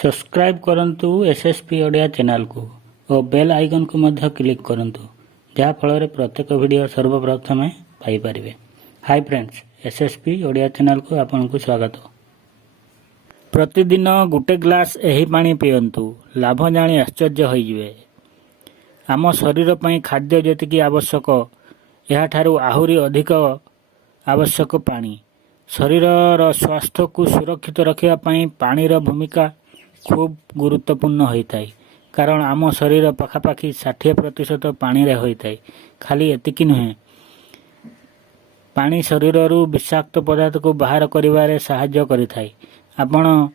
Subscribe करंतु SSP Odia channel को और बेल आइकन को मध्य क्लिक करंतु जहाँ फल प्रत्येक वीडियो सर्वप्रथमे पाई परिवे। Hi friends, SSP Odia channel को आपन को स्वागत। प्रतिदिन गोटे ग्लास एही पानी पियंतु, लाभ जानी आश्चर्य होइजिवे। आम शरीर पई खाद्य जेतिकी आवश्यक, यह ठारू आहुरी अधिक आवश्यक पानी। शरीर स्वास्थ्य को सुरक्षित रखिया पई पानीर भूमिका खूब गुरुत्वपूर्ण होता है, कारण आम शरीर पखापाखि 60% पानी रे होता है। खाली एतिकी नुहे, पानी शरीर विषाक्त पदार्थ को बाहर करिवारे सहाय्य करिथाय। आपण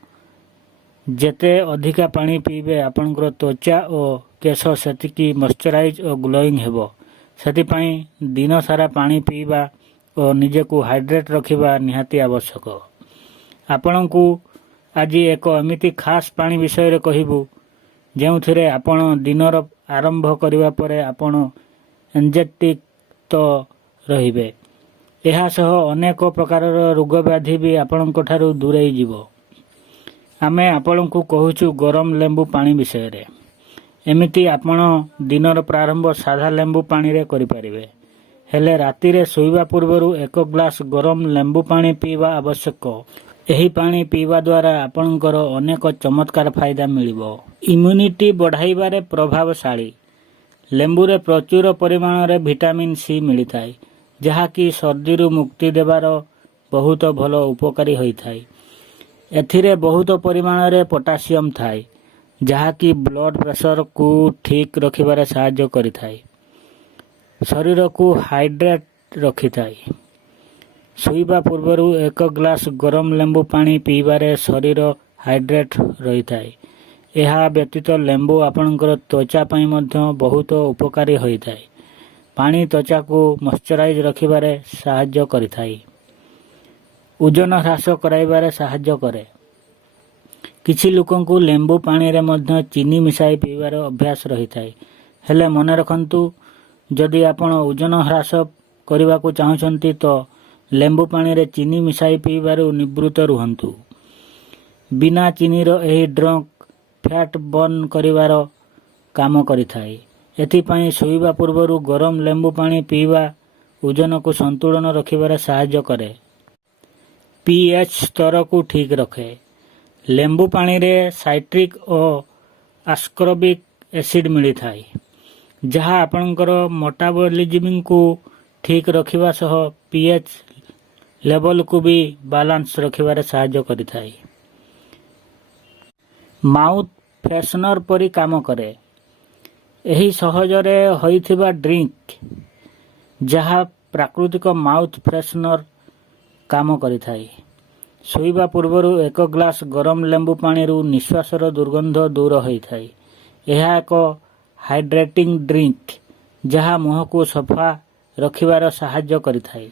जेते अधिका पानी पीबे आपनकर त्वचा और केश सेतिकी मॉइस्चराइज और ग्लोइंग हेबो। सेतिपाई दिन सारा पानी पीबा और निजे को हाइड्रेट रखिबा निहाती आवश्यक। आपनकू आज एक एमिति खास पानी विषय रे कहिबू जेउथिरे आपण दिनर आरंभ करिवा परे आपण एंजेटिक तो रहिबे। एहा सह अनेक प्रकारर रोग व्याधि भी आपणक ठारू दूरेई जीवो। आमे आपणकू कहूचु गरम लेंबू पानी विषय रे। एमिति आपण दिनर प्रारंभ साधा लेंबू पानी रे करि परिबे, हेले राति रे सोइबा पूर्वरु एक ग्लास गरम लेंबू पानी पीवा आवश्यक। एही पानी पीवा द्वारा आपणकर अनेक चमत्कार फायदा मिलिबो। इम्यूनिटी बढ़ाइबारे प्रभावशाली। लेंबू रे प्रचुर परिमाण रे विटामिन सी मिलिथाय, जहा कि सर्दी रु मुक्ति देबार बहुत भलो उपकारी होइथाय। एथिरे बहुत परिमाण रे पोटासियम थाय, जहा कि ब्लड प्रेशर को ठीक रखिबारे सहायता करिथाय। शरीर को हाइड्रेट रखिथाय। सोइबा पूर्वरु एक ग्लास गरम लेंबू पानी पीबारे शरीर हाइड्रेट रही थाए। यह व्यतीत लेंबू आपणकर त्वचा पई मध्य बहुत उपकारी होई थाए। पानी त्वचा को मॉइस्चराइज रखिबारे सहायता करिथाए। ओजन ह्रास कराइबारे सहायता करे। किछि लोकंकु लेंबू पानी रे मध्य चीनी मिसाई पीबार अभ्यास रही थाए, हेले मने रखंतु जदि आपण ओजन ह्रास करबा को चाहुचंती तो लेंबू पानी रे चीनी मिसाई पीबारु निवृत्त रुहंतु। बिना चीनीर एही ड्रिंक फैट बर्न करिवार काम करिथाय। एथिपाई सोइबा पूर्वरु गरम लेंबू पानी पीवा ओजन को संतुलन रखिबारे सहायता करे। पीएच स्तर को ठीक रखे। लेंबू पानी रे साइट्रिक और आस्कॉर्बिक एसिड मिलिथाय, जहा आपणकर मेटाबॉलिज्म को ठीक रखिबा सह पीएच लेवल को भी बैलेंस रखिबारे सहायता करिथाय। माउथ फ्रेशनर परी काम करे। एही सहजरे होइथिबा ड्रिंक जहा प्राकृतिक माउथ फ्रेशनर काम करिथाय। सोइबा पूर्वरु एक ग्लास गरम लेंबू पानी रु निश्वासर दुर्गंध दूर होइथाय। यह एक हाइड्रेटिंग ड्रिंक जहा मुह को सफा रखिबार सहायता करिथाय।